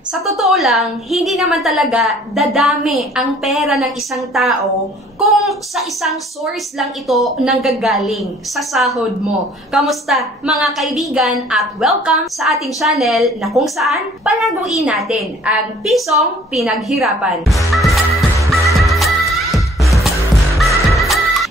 Sa totoo lang, hindi naman talaga dadami ang pera ng isang tao kung sa isang source lang ito nanggagaling, sa sahod mo. Kamusta mga kaibigan at welcome sa ating channel na kung saan palaguin natin ang pisong pinaghirapan.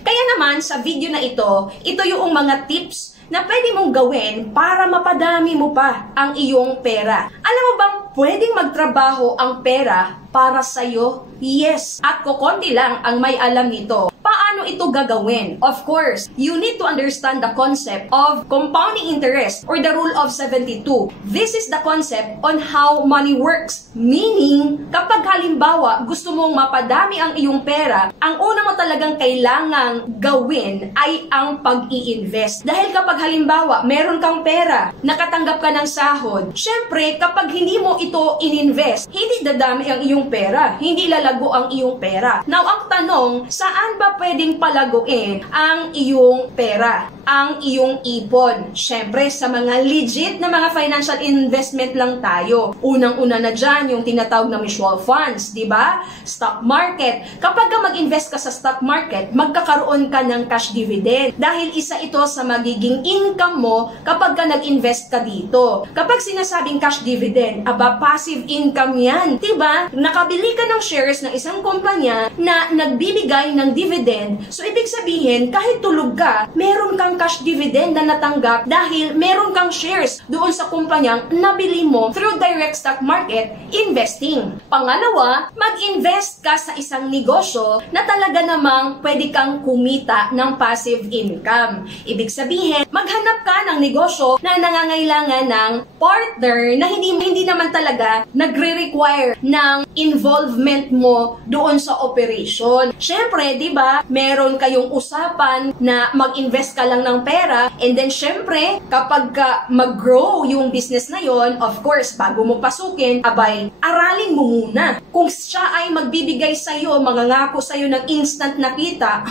Kaya naman sa video na ito yung mga tips na pwede mong gawin para mapadami mo pa ang iyong pera. Alam mo bang pwedeng magtrabaho ang pera para sa'yo? Yes, at kukonti lang ang may alam nito. Paano ito gagawin? Of course, you need to understand the concept of compounding interest or the rule of 72. This is the concept on how money works. Meaning, kapag halimbawa gusto mong mapadami ang iyong pera, ang una mo talagang kailangang gawin ay ang pag-i-invest. Dahil kapag halimbawa meron kang pera, nakatanggap ka ng sahod, syempre kapag hindi mo ito in-invest, hindi dadami ang iyong pera, hindi lalago ang iyong pera. Now, ang tanong, saan ba pwedeng palaguin ang iyong pera, ang iyong ipon? Syempre, sa mga legit na mga financial investment lang tayo. Unang-una na dyan, yung tinatawag na mutual funds, di ba? Stock market. Kapag mag-invest ka sa stock market, magkakaroon ka ng cash dividend. Dahil isa ito sa magiging income mo kapag ka nag-invest ka dito. Kapag sinasabing cash dividend, passive income yan. Di ba? Nakabili ka ng shares ng isang kumpanya na nagbibigay ng dividend. So, ibig sabihin, kahit tulog ka, meron kang cash dividend na natanggap dahil meron kang shares doon sa kumpanyang nabili mo through direct stock market investing. Pangalawa, mag-invest ka sa isang negosyo na talaga namang pwede kang kumita ng passive income. Ibig sabihin, maghanap ka ng negosyo na nangangailangan ng partner na hindi naman talaga nagre-require ng involvement mo doon sa operation. Syempre, di ba, meron kayong usapan na mag-invest ka lang ng pera and then syempre, kapag mag-grow yung business na yon, of course, bago mo pasukin, aralin mo muna. Kung siya ay magbibigay sa'yo, mangangako sa'yo ng instant na kita,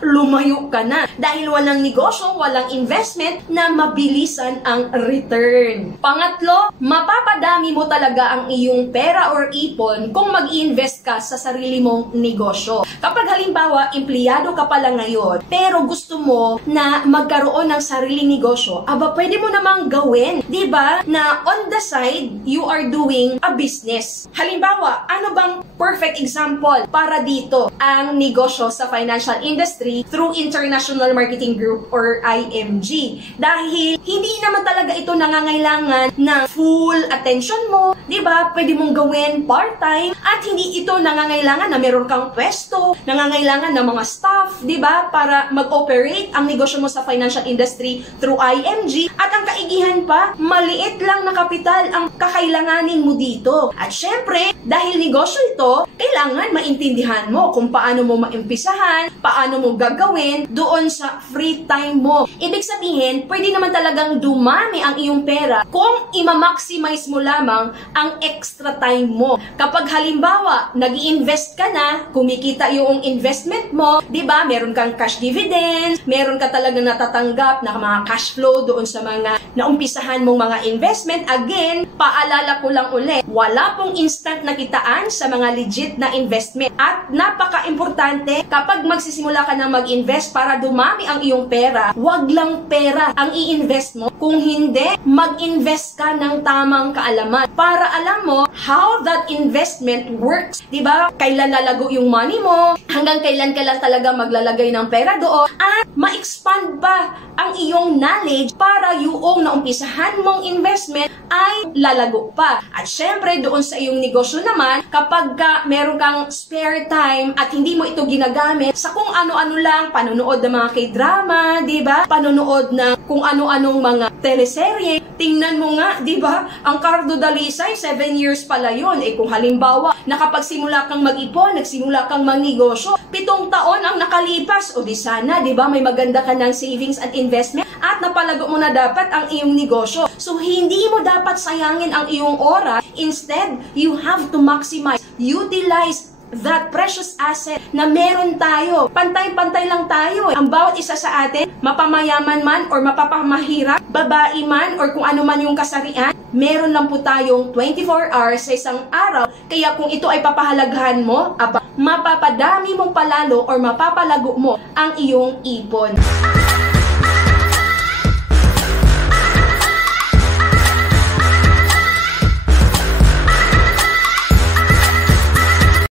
lumayo ka na. Dahil walang negosyo, walang investment na mabilisan ang return. Pangatlo, mapapadami mo talaga ang iyong pera or ipon kung mag-i-invest ka sa sarili mong negosyo. Kapag halimbawa, empleyado ka pala ngayon, pero gusto mo na magkaroon ng sariling negosyo, pwede mo namang gawin, di ba, na on the side, you are doing a business. Halimbawa, ano bang perfect example para dito ang negosyo sa financial industry through International Marketing Group or IMG? Dahil hindi naman talaga ito nangangailangan ng full attention mo, di ba? Pwede mong gawin part-time at hindi ito nangangailangan na meron kang pwesto, nangangailangan ng mga staff, di ba? Para mag-operate ang negosyo mo sa financial industry through IMG. At ang kaigihan pa, maliit lang na kapital ang kakailanganin mo dito. At syempre, dahil negosyo ito, kailangan maintindihan mo kung paano mo maimpisahan, paano mo gagawin doon sa free time mo. Ibig sabihin, pwede naman talagang dumami ang iyong pera kung ima-maximize mo lamang ang extra time mo. Kapag halimbawa, nag-i-invest ka na, kumikita yung investment mo, di ba? Meron kang cash dividends, meron ka talagang natatanggap na mga cash flow doon sa mga naumpisahan mong mga investment. Again, paalala ko lang ulit, wala pong instant na kitaan sa mga legit na investment. At napaka-importante, kapag magsisimula ka na mag-invest para dumami ang iyong pera, wag lang pera ang i-invest mo. Kung hindi, mag-invest ka ng tamang kaalaman para alam mo how that investment works. Diba? Kailan lalago yung money mo, hanggang kailan ka lang talaga maglalagay ng pera doon, at ma-expand pa ang iyong knowledge para yung naumpisahan mong investment ay lalago pa. At syempre, doon sa iyong negosyo naman, kapag meron kang spare time at hindi mo ito ginagamit sa kung ano-ano lang, panonood ng mga k-drama, diba? Panonood ng kung ano-anong mga teleserye, tingnan mo nga, diba? Ang Cardo Dalisay, 7 years pala yun. Kung halimbawa, nakapagsimula kang mag-ipon, nagsimula kang magnegosyo, 7 taon ang nakalipas, o di sana, diba? May maganda ka ng savings and investment at napalago mo na dapat ang iyong negosyo. So, hindi mo dapat sayangin ang iyong oras. Instead, you have to maximize, utilize that precious asset na meron tayo. Pantay-pantay lang tayo. Ang bawat isa sa atin, mapamayaman man or mapapamahirap, babae man or kung ano man yung kasarian, meron lang po tayong 24 hours sa isang araw. Kaya kung ito ay papahalagahan mo, mapapadami mong palalo or mapapalago mo ang iyong ipon.